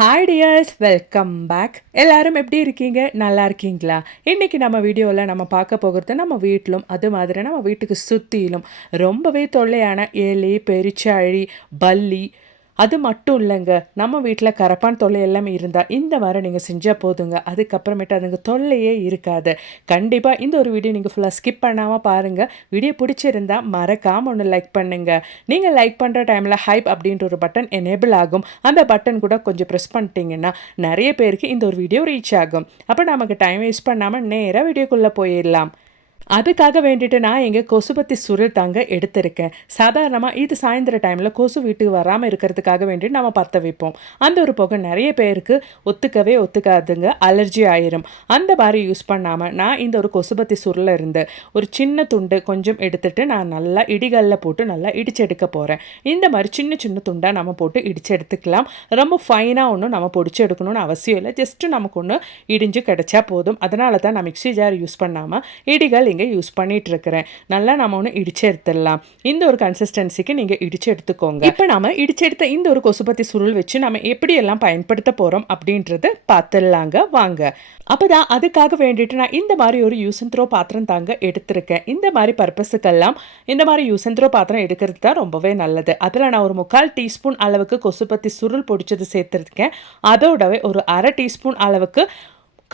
Hi tears, welcome back. எல்லாரும் எப்படி இருக்கீங்க? நல்லா இருக்கீங்களா? இன்றைக்கி நம்ம வீடியோவில் நம்ம பார்க்க போகிறது நம்ம வீட்டிலும் அது மாதிரி நம்ம வீட்டுக்கு சுற்றிலும் ரொம்பவே தொல்லையான எலி, பெருச்சாழி, பல்லி அது மட்டும் இல்லைங்க, நம்ம வீட்டில் கரப்பான் தொல்லை எல்லாம் இருந்தால் இந்த மாதிரி நீங்கள் செஞ்சால் போதுங்க. அதுக்கப்புறமேட்டு அதுங்க தொல்லையே இருக்காது. கண்டிப்பாக இந்த ஒரு வீடியோ நீங்கள் ஃபுல்லாக ஸ்கிப் பண்ணாமல் பாருங்கள். வீடியோ பிடிச்சிருந்தா மறக்காமல் ஒன்று லைக் பண்ணுங்கள். நீங்கள் லைக் பண்ணுற டைமில் ஹைப் அப்படின்ற ஒரு பட்டன் எனேபிள் ஆகும். அந்த பட்டன் கூட கொஞ்சம் ப்ரெஸ் பண்ணிட்டீங்கன்னா நிறைய பேருக்கு இந்த ஒரு வீடியோ ரீச் ஆகும். அப்போ நமக்கு டைம் வேஸ்ட் பண்ணாமல் நேராக வீடியோக்குள்ளே போயிடலாம். அதுக்காக வேண்டிட்டு நான் எங்கள் கொசுபத்தி சுருள் தாங்க எடுத்திருக்கேன். சாதாரணமாக இது சாயந்தர டைமில் கொசு வீட்டுக்கு வராமல் இருக்கிறதுக்காக வேண்டிட்டு நம்ம பற்ற வைப்போம். அந்த ஒரு புகை நிறைய பேருக்கு ஒத்துக்காதுங்க, அலர்ஜி ஆயிரும். அந்த மாதிரி யூஸ் பண்ணாமல் நான் இந்த ஒரு கொசுபத்தி சுருளில் இருந்து ஒரு சின்ன துண்டு கொஞ்சம் எடுத்துட்டு நான் நல்லா இடிகளில் போட்டு நல்லா இடிச்சு எடுக்க போகிறேன். இந்த மாதிரி சின்ன சின்ன துண்டாக நம்ம போட்டு இடித்து எடுத்துக்கலாம். ரொம்ப ஃபைனாக ஒன்றும் நம்ம பொடிச்சு எடுக்கணும்னு அவசியம் இல்லை. ஜஸ்ட்டு நமக்கு ஒன்று இடிஞ்சு கிடைச்சா போதும். அதனால தான் நான் மிக்ஸி ஜார் யூஸ் பண்ணாமல் இடிகள் யூஸ் பண்ணிட்டு இருக்கிறேன். நல்லா நம்ம ஒன்று இடிச்சு எடுத்துடலாம். இந்த ஒரு கன்சிஸ்டன்சிக்கு நீங்க இடிச்சு எடுத்துக்கோங்க. இப்போ நாம இடிச்சு எடுத்த இந்த ஒரு கொசுபத்தி சுருள் வச்சு நம்ம எப்படி எல்லாம் பயன்படுத்த போறோம் அப்படின்றது பார்த்துடலாங்க வாங்க. அப்பதான் அதுக்காக வேண்டிட்டு நான் இந்த மாதிரி ஒரு யூஸ் அண்ட் த்ரோ பாத்திரம் தாங்க எடுத்திருக்கேன். இந்த மாதிரி பர்பஸுக்கெல்லாம் இந்த மாதிரி யூஸ் அண்ட் த்ரோ பாத்திரம் எடுக்கிறது தான் ரொம்பவே நல்லது. அதில் நான் ஒரு 3/4 டீஸ்பூன் அளவுக்கு கொசுபத்தி சுருள் பொடிச்சது சேர்த்துருக்கேன். அதோடவே ஒரு 1/2 டீஸ்பூன் அளவுக்கு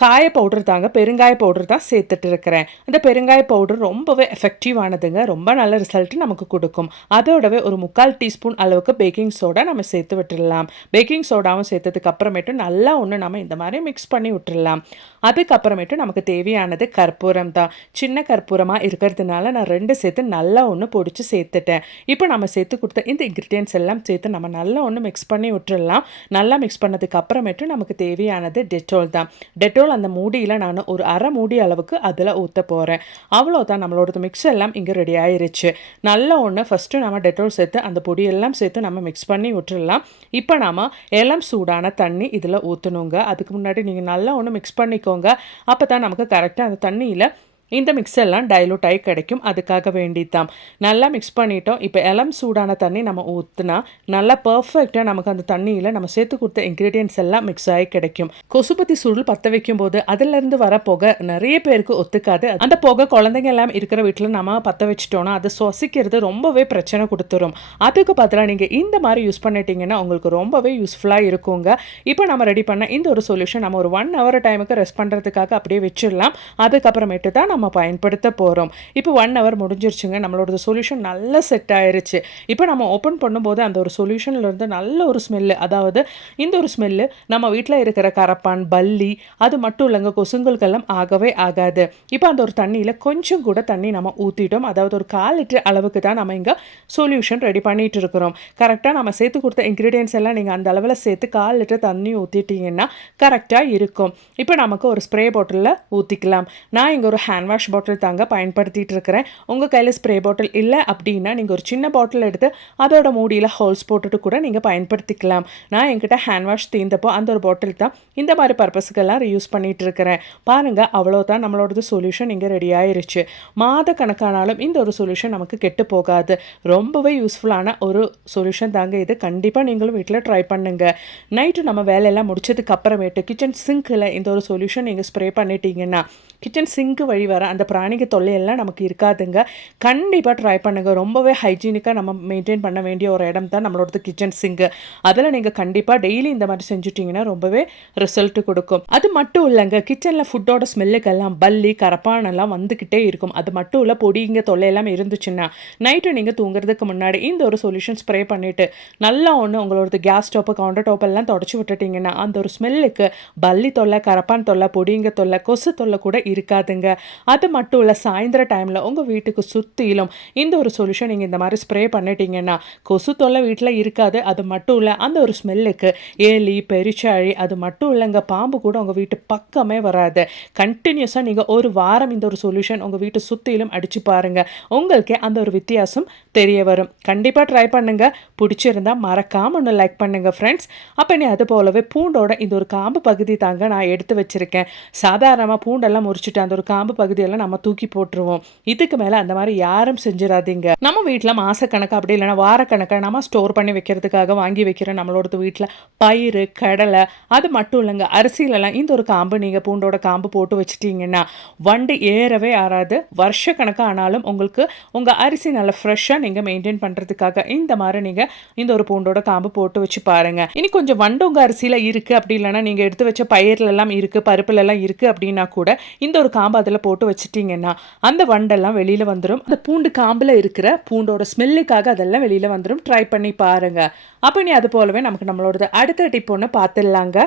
காய பவுடர் தாங்க, பெருங்காய பவுடர் தான் சேர்த்துட்டு இருக்கிறேன். அந்த பெருங்காய பவுடர் ரொம்பவே எஃபெக்டிவானதுங்க, ரொம்ப நல்ல ரிசல்ட் நமக்கு கொடுக்கும். அதோடவே ஒரு 3/4 டீஸ்பூன் அளவுக்கு பேக்கிங் சோடா நம்ம சேர்த்து விட்டுடலாம். பேக்கிங் சோடாவும் சேர்த்ததுக்கு அப்புறமேட்டு நல்லா ஒன்று நம்ம இந்த மாதிரி மிக்ஸ் பண்ணி விட்டுடலாம். அதுக்கப்புறமேட்டு நமக்கு தேவையானது கற்பூரம் தான். சின்ன கற்பூரமாக இருக்கிறதுனால நான் 2 சேர்த்து நல்லா ஒன்று பொடிச்சு சேர்த்துட்டேன். இப்போ நம்ம சேர்த்து கொடுத்த இந்த இன்க்ரீடியன்ஸ் எல்லாம் சேர்த்து நம்ம நல்லா ஒன்று மிக்ஸ் பண்ணி விட்டுடலாம். நல்லா மிக்ஸ் பண்ணதுக்கு அப்புறமேட்டு நமக்கு தேவையானது டெட்டால் தான். டெட்டால் அந்த மூடியில் நான் ஒரு 1/2 மூடி அளவுக்கு அதில் ஊற்ற போகிறேன். அவ்வளோதான், நம்மளோட மிக்ஸ் எல்லாம் இங்கே ரெடி ஆயிருச்சு. நல்ல ஒன்று ஃபஸ்ட்டு நம்ம டெட்டால் சேர்த்து அந்த பொடியெல்லாம் சேர்த்து நம்ம மிக்ஸ் பண்ணி விட்டுடலாம். இப்போ நாம் இளம் சூடான தண்ணி இதில் ஊற்றணுங்க. அதுக்கு முன்னாடி நீங்கள் நல்லா ஒன்று மிக்ஸ் பண்ணிக்கோங்க. அப்போ தான் நமக்கு கரெக்டாக அந்த தண்ணியில் இந்த மிக்ஸ் எல்லாம் டைலூட் ஆகி கிடைக்கும். அதுக்காக வேண்டித்தான் நல்லா மிக்ஸ் பண்ணிட்டோம். இப்போ இளம் சூடான தண்ணி நம்ம ஊற்றினா நல்லா பர்ஃபெக்டாக நமக்கு அந்த தண்ணியில் நம்ம சேர்த்து கொடுத்த இன்க்ரீடியன்ஸ் எல்லாம் மிக்ஸ் ஆகி கிடைக்கும். கொசுபத்தி சுருள் பற்ற வைக்கும் போது அதிலிருந்து வர புகை நிறைய பேருக்கு ஒத்துக்காது. அந்த புகை குழந்தைங்க எல்லாம் இருக்கிற வீட்டில் நம்ம பற்ற வச்சுட்டோம்னா அது சுவாசிக்கிறது ரொம்பவே பிரச்சனை கொடுத்துரும். அதுக்கு பதிலாக நீங்கள் இந்த மாதிரி யூஸ் பண்ணிட்டீங்கன்னா உங்களுக்கு ரொம்பவே யூஸ்ஃபுல்லாக இருக்குங்க. இப்போ நம்ம ரெடி பண்ண இந்த ஒரு சொல்யூஷன் நம்ம ஒரு 1 hour டைமுக்கு ரெஸ்ட் பண்ணுறதுக்காக அப்படியே வச்சிடலாம். அதுக்கப்புறமேட்டு தான் நம்ம பயன்படுத்த போகிறோம். இப்போ 1 hour முடிஞ்சிருச்சுங்க. நம்மளோட சொல்யூஷன் நல்லா செட் ஆயிருச்சு. இப்போ நம்ம ஓப்பன் பண்ணும்போது அந்த ஒரு சொல்யூஷன்லேருந்து நல்ல ஒரு ஸ்மெல்லு, அதாவது இந்த ஒரு ஸ்மெல்லு நம்ம வீட்டில் இருக்கிற கரப்பான், பல்லி அது மட்டும் இல்லைங்க, கொசுங்களுக்கெல்லாம் ஆகவே ஆகாது. இப்போ அந்த ஒரு தண்ணியில் கொஞ்சம் கூட தண்ணி நம்ம ஊற்றிட்டோம். அதாவது ஒரு 1/4 லிட்டர் அளவுக்கு தான் நம்ம இங்கே சொல்யூஷன் ரெடி பண்ணிட்டு இருக்கிறோம். கரெக்டாக நம்ம சேர்த்து கொடுத்த இன்க்ரீடியன்ஸ் எல்லாம் நீங்கள் அந்த அளவில் சேர்த்து 1/4 லிட்டர் தண்ணி ஊற்றிட்டீங்கன்னா கரெக்டாக இருக்கும். இப்போ நமக்கு ஒரு ஸ்ப்ரே பாட்டிலில் ஊற்றிக்கலாம். நான் இங்கே ஒரு ஹேண்ட் வாஷ் பாட்டில் தாங்க பயன்படுத்திட்டு இருக்கிறேன். உங்கள் கையில் ஸ்ப்ரே பாட்டில் இல்லை அப்படின்னா நீங்கள் ஒரு சின்ன பாட்டில் எடுத்து அதோட மூடியில் ஹோல்ஸ் போட்டுட்டு கூட நீங்கள் பயன்படுத்திக்கலாம். நான் என்கிட்ட ஹேண்ட் வாஷ் தீர்ந்தப்போ அந்த ஒரு பாட்டில் தான் இந்த மாதிரி பர்பஸுக்கெல்லாம் யூஸ் பண்ணிட்டு இருக்கிறேன். பாருங்கள், அவ்வளோதான், நம்மளோட சொல்யூஷன் இங்கே ரெடி ஆயிருச்சு. மாத கணக்கானாலும் இந்த ஒரு சொல்யூஷன் நமக்கு கெட்டு போகாது. ரொம்பவே யூஸ்ஃபுல்லான ஒரு சொல்யூஷன் தாங்க இது. கண்டிப்பாக நீங்களும் வீட்டில் ட்ரை பண்ணுங்க. நைட்டு நம்ம வேலையெல்லாம் முடிச்சதுக்கு அப்புறமேட்டு கிச்சன் சிங்கில் இந்த ஒரு சொல்யூஷன் நீங்கள் ஸ்ப்ரே பண்ணிட்டீங்கன்னா கிச்சன் சிங்க்கு வழி வர அந்த பிராணிக தொல்லையெல்லாம் நமக்கு இருக்காதுங்க. கண்டிப்பாக ட்ரை பண்ணுங்கள். ரொம்பவே ஹைஜீனிக்காக நம்ம மெயின்டைன் பண்ண வேண்டிய ஒரு இடம் தான் நம்மளோட கிச்சன் சிங்கு. அதில் நீங்கள் கண்டிப்பாக டெய்லி இந்த மாதிரி செஞ்சுட்டிங்கன்னா ரொம்பவே ரிசல்ட் கொடுக்கும். அது மட்டும் இல்லைங்க, கிச்சனில் ஃபுட்டோட ஸ்மெல்லுக்கெல்லாம் பல்லி, கரப்பானெல்லாம் வந்துக்கிட்டே இருக்கும். அது மட்டும் இல்லை, பொடிங்க தொல்லையெல்லாம் இருந்துச்சுன்னா நைட்டு நீங்கள் தூங்குறதுக்கு முன்னாடி இந்த ஒரு சொல்யூஷன் ஸ்ப்ரே பண்ணிவிட்டு நல்லா ஒன்று உங்களோட கேஸ் ஸ்டோப்பு, கவுண்டர் டாப் எல்லாம் தொடச்சி விட்டுட்டிங்கன்னா அந்த ஒரு ஸ்மெல்லுக்கு பல்லி தொல்லை, கரப்பான் தொல்லை, பொடிங்க தொல்லை, கொசு தொல்லை கூட இருக்காதுங்க. அது மட்டும் இல்லை, சாயந்தர டைமில் உங்கள் வீட்டுக்கு சுற்றிலும் இந்த ஒரு சொல்யூஷன் நீங்கள் இந்த மாதிரி ஸ்ப்ரே பண்ணிட்டீங்கன்னா கொசு தொல்லை வீட்டில் இருக்காது. அது மட்டும் இல்லை, அந்த ஒரு ஸ்மெல்லுக்கு எலி, பெருச்சாழி அது மட்டும் இல்லைங்க, பாம்பு கூட உங்கள் வீட்டு பக்கமே வராது. கண்டினியூஸாக நீங்கள் ஒரு வாரம் இந்த ஒரு சொல்யூஷன் உங்கள் வீட்டு சுற்றிலும் அடித்து பாருங்கள். உங்களுக்கே அந்த ஒரு வித்தியாசம் தெரிய வரும். கண்டிப்பாக ட்ரை பண்ணுங்கள். பிடிச்சிருந்தா மறக்காமல் ஒன்று லைக் பண்ணுங்கள் ஃப்ரெண்ட்ஸ். அப்போ நீ அது போலவே பூண்டோட இந்த ஒரு காம்பு பகுதி தாங்க நான் எடுத்து வச்சுருக்கேன். சாதாரணமாக பூண்டெல்லாம் முறிச்சிட்டு அந்த ஒரு காம்பு பகுதி பகுதியெல்லாம் நம்ம தூக்கி போட்டுருவோம். இதுக்கு மேலே அந்த மாதிரி யாரும் செஞ்சிடாதீங்க. நம்ம வீட்டில் மாசக்கணக்கு அப்படி இல்லைன்னா வாரக்கணக்காக நம்ம ஸ்டோர் பண்ணி வைக்கிறதுக்காக வாங்கி வைக்கிற நம்மளோட வீட்டில் பயிறு, கடலை, அது மட்டும் இல்லைங்க, அரிசியிலலாம் இந்த ஒரு காம்பு நீங்கள் பூண்டோட காம்பு போட்டு வச்சிட்டிங்கன்னா வண்டு ஏறவே ஆறாது. வருஷக்கணக்காக ஆனாலும் உங்களுக்கு உங்கள் அரிசி நல்லா ஃப்ரெஷ்ஷாக நீங்கள் மெயின்டைன் பண்ணுறதுக்காக இந்த மாதிரி நீங்கள் இந்த ஒரு பூண்டோட காம்பு போட்டு வச்சு பாருங்கள். இனி கொஞ்சம் வண்டு உங்கள் அரிசியில் இருக்குது அப்படி இல்லைன்னா நீங்கள் எடுத்து வச்ச பயிர்லெல்லாம் இருக்குது, பருப்புலலாம் இருக்குது அப்படின்னா கூட இந்த ஒரு காம்பு அதில் போட்டு வச்சுட்டிங்கன்னா அந்த வண்டெல்லாம் வெளியில் வந்துடும். அந்த பூண்டு காம்பில் இருக்கிற பூண்டோட ஸ்மெல்லுக்காக அதெல்லாம் வெளியில் வந்துடும். ட்ரை பண்ணி பாருங்கள். அப்போ நீ அது போலவே நமக்கு நம்மளோட அடுத்த டிப் ஒன்று பார்த்துடலாங்க.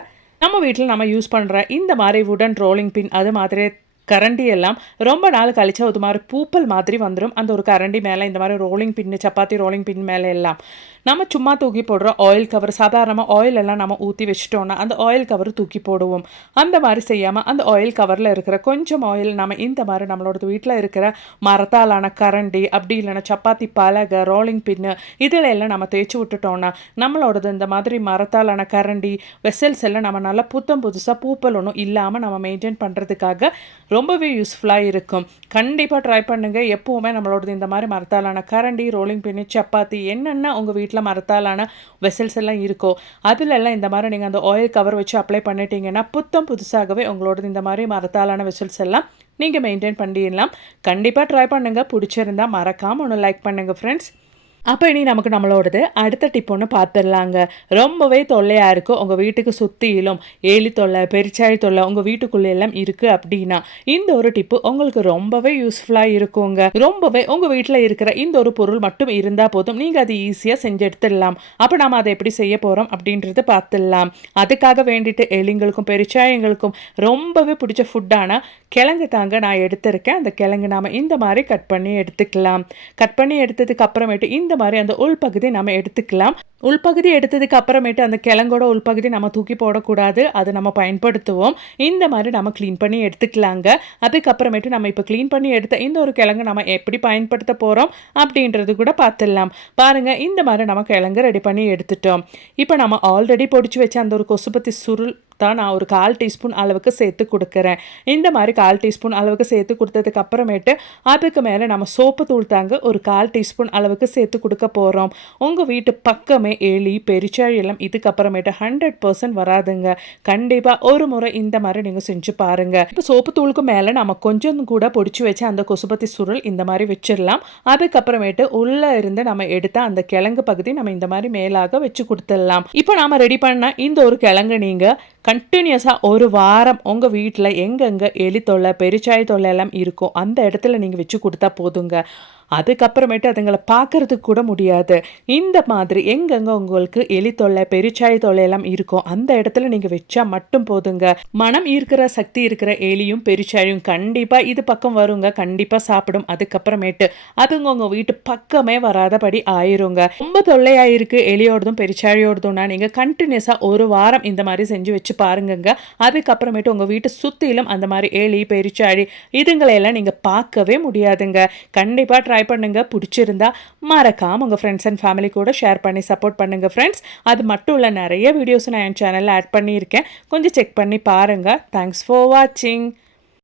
நம்ம வீட்டில் நம்ம யூஸ் பண்ணுற இந்த மாதிரி வுடன் ரோலிங் பின், அது மாதிரி கரண்டி எல்லாம் ரொம்ப நாள் கழிச்சா அது மாதிரி பூப்பல் மாதிரி வந்துடும். அந்த ஒரு கரண்டி மேலே இந்த மாதிரி ரோலிங் பின்னு, சப்பாத்தி ரோலிங் பின் மேலே எல்லாம் நம்ம சும்மா தூக்கி போடுற ஆயில் கவர், சாதாரணமாக ஆயில் எல்லாம் நம்ம ஊற்றி வச்சுட்டோன்னா அந்த ஆயில் கவர் தூக்கி போடுவோம். அந்த மாதிரி செய்யாமல் அந்த ஆயில் கவரில் இருக்கிற கொஞ்சம் ஆயில் நம்ம இந்த மாதிரி நம்மளோட வீட்டில் இருக்கிற மரத்தாலான கரண்டி அப்படி இல்லைன்னா சப்பாத்தி பலகை, ரோலிங் பின்னு இதில் எல்லாம் நம்ம தேய்ச்சி விட்டுட்டோன்னா நம்மளோடது இந்த மாதிரி மரத்தாலான கரண்டி, வெசல்ஸ் எல்லாம் நம்ம நல்லா புதுசாக பூப்பல் ஒன்றும் இல்லாமல் நம்ம மெயின்டைன் பண்ணுறதுக்காக ரொம்பவே யூஸ்ஃபுல்லாக இருக்கும். கண்டிப்பாக ட்ரை பண்ணுங்கள். எப்போவுமே நம்மளோடது இந்த மாதிரி மரத்தாலான கரண்டி, ரோலிங் பின்னு, சப்பாத்தி என்னென்ன உங்கள் வீட்டில் மரத்தாலான வெசல்ஸ் எல்லாம் இருக்கோ அதிலெல்லாம் இந்த மாதிரி நீங்கள் அந்த ஆயில் கவர் வச்சு அப்ளை பண்ணிட்டீங்கன்னா புதுசாகவே உங்களோடது இந்த மாதிரி மரத்தாலான வெசல்ஸ் எல்லாம் நீங்கள் மெயின்டைன் பண்ணிடலாம். கண்டிப்பாக ட்ரை பண்ணுங்கள். பிடிச்சிருந்தா மறக்காமல் ஒன்று லைக் பண்ணுங்கள் ஃப்ரெண்ட்ஸ். அப்போ இனி நமக்கு நம்மளோடது அடுத்த டிப் ஒன்று பார்த்துடலாங்க. ரொம்பவே தொல்லையாக இருக்கும் உங்கள் வீட்டுக்கு சுற்றிலும் எலி தொல்லை, பெருச்சாழி தொல்லை உங்கள் வீட்டுக்குள்ளே எல்லாம் இருக்குது அப்படின்னா இந்த ஒரு டிப்பு உங்களுக்கு ரொம்பவே யூஸ்ஃபுல்லாக இருக்குங்க. ரொம்பவே உங்கள் வீட்டில் இருக்கிற இந்த ஒரு பொருள் மட்டும் இருந்தால் போதும், நீங்கள் அது ஈஸியாக செஞ்சு எடுத்துடலாம். அப்போ நாம் அதை எப்படி செய்ய போகிறோம் அப்படின்றது பார்த்துடலாம். அதுக்காக வேண்டிட்டு எலிங்களுக்கும் பெருச்சாயங்களுக்கும் ரொம்பவே பிடிச்ச ஃபுட்டான கிழங்கு தாங்க நான் எடுத்திருக்கேன். அந்த கிழங்கு நாம் இந்த மாதிரி கட் பண்ணி எடுத்துக்கலாம். கட் பண்ணி எடுத்ததுக்கு அப்புறமேட்டு இந்த மாதிரி அந்த உள்பகுதி நம்ம எடுத்துக்கலாம். உள்பகுதி எடுத்ததுக்கு அப்புறமேட்டு அந்த கிழங்கோட உள்பகுதி நம்ம தூக்கி போடக்கூடாது, அது நம்ம பயன்படுத்துவோம். இந்த மாதிரி நம்ம க்ளீன் பண்ணி எடுத்துக்கலாங்க. அதுக்கப்புறமேட்டு நம்ம இப்போ க்ளீன் பண்ணி எடுத்த இந்த ஒரு கிழங்கு நம்ம எப்படி பயன்படுத்த போகிறோம் அப்படின்றது கூட பார்த்துடலாம். பாருங்கள், இந்த மாதிரி நம்ம கிழங்கு ரெடி பண்ணி எடுத்துட்டோம். இப்போ நம்ம ஆல்ரெடி பொடிச்சு வச்ச அந்த ஒரு கொசுபத்தி சுருள் தான் நான் ஒரு 1/4 டீஸ்பூன் அளவுக்கு சேர்த்து கொடுக்குறேன். இந்த மாதிரி 1/4 டீஸ்பூன் அளவுக்கு சேர்த்து கொடுத்ததுக்கு அப்புறமேட்டு அதுக்கு மேலே நம்ம சோப்பு தூள் தாங்க ஒரு 1/4 டீஸ்பூன் அளவுக்கு சேர்த்து கொடுக்க போகிறோம். உங்கள் வீட்டு பக்கமே எலி, பெருச்சாழி எல்லாம் இதுக்கப்புறமேட்டு 100% வராதுங்க. கண்டிப்பாக ஒரு முறை இந்த மாதிரி நீங்கள் செஞ்சு பாருங்கள். இப்போ சோப்பு தூளுக்கு மேலே நம்ம கொஞ்சம் கூட பொடிச்சு வச்சு அந்த கொசுபத்தி சுருள் இந்த மாதிரி வச்சிடலாம். அதுக்கப்புறமேட்டு உள்ளே இருந்து நம்ம எடுத்த அந்த கிழங்கு பகுதி நம்ம இந்த மாதிரி மேலாக வச்சு கொடுத்துடலாம். இப்போ நாம் ரெடி பண்ண இந்த ஒரு கிழங்கு நீங்கள் கண்டினியூஸாக ஒரு வாரம் உங்கள் வீட்டில் எங்கெங்கே எலி தொல்லை, பெருச்சாழி தொல்லை எல்லாம் இருக்கும் அந்த இடத்துல நீங்கள் வச்சு கொடுத்தா போதுங்க. அதுக்கப்புறமேட்டு அதுங்களை பார்க்கறதுக்கு கூட முடியாது. இந்த மாதிரி எங்கெங்கே உங்களுக்கு எலி தொல்லை, பெருச்சாழி தொல்லை எல்லாம் இருக்கும் அந்த இடத்துல நீங்கள் வச்சா மட்டும் போதுங்க. மனம் இருக்கிற சக்தி இருக்கிற எலியும் பெருச்சாழியும் கண்டிப்பாக இது பக்கம் வருங்க, கண்டிப்பாக சாப்பிடும். அதுக்கப்புறமேட்டு அதுங்க உங்கள் வீட்டு பக்கமே வராதபடி ஆயிருங்க. ரொம்ப தொல்லையாக இருக்குது எலியோடதும் பெருச்சாழியோடதும்னா நீங்கள் கண்டினியூஸாக ஒரு வாரம் இந்த மாதிரி செஞ்சு வச்சு பாருங்கங்க. அதுக்கப்புறமேட்டு உங்கள் வீட்டை சுற்றிலும் அந்த மாதிரி எலி, பெருச்சாழி இதுங்களையெல்லாம் நீங்கள் பார்க்கவே முடியாதுங்க. கண்டிப்பாக ட்ரை பண்ணுங்க. பிடிச்சிருந்தா மறக்காம உங்கள் ஃப்ரெண்ட்ஸ் அண்ட் ஃபேமிலி கூட ஷேர் பண்ணி சப்போர்ட் பண்ணுங்க ஃப்ரெண்ட்ஸ். அது மட்டும் இல்லை, நிறைய வீடியோஸ் நான் என் சேனலில் ஆட் பண்ணியிருக்கேன், கொஞ்சம் செக் பண்ணி பாருங்கள். தேங்க்ஸ் ஃபார் வாட்சிங்.